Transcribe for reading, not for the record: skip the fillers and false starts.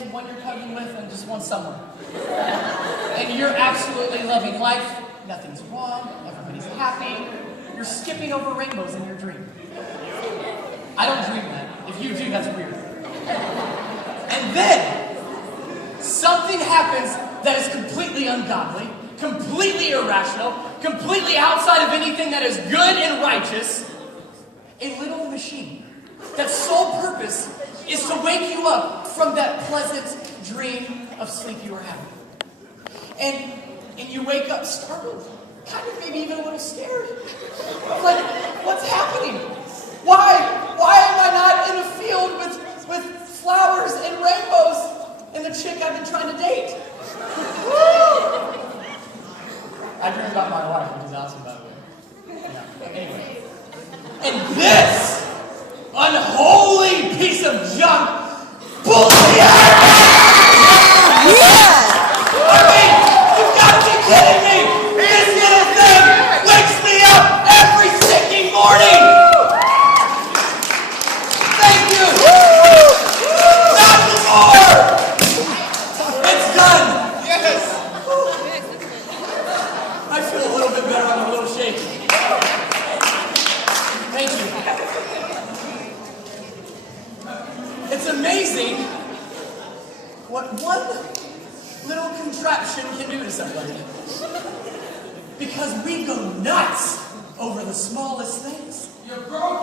and one you're cuddling with, and just one somewhere. And you're absolutely loving life. Nothing's wrong. Everybody's happy. You're skipping over rainbows in your dream. I don't dream that. If you do, that's weird. And then, something happens that is completely ungodly, completely irrational, completely outside of anything that is good and righteous. A little machine that's sole purpose is to wake you up from that pleasant dream of sleep you were having. And you wake up startled, kind of maybe even a little scared. Like, what's happening? Why am I not in a field with flowers and rainbows and the chick I've been trying to date? I dream about my wife, which is awesome, by the way. Yeah. Anyway. And this unholy piece of junk pulls me out! Yeah! I mean, you've got to be kidding me! This little thing wakes me up every stinking morning! Thank you! Not more! It's done! Yes! I feel a little bit better. I'm a little shaky. Thank you. It's amazing what one little contraption can do to somebody. Because we go nuts over the smallest things.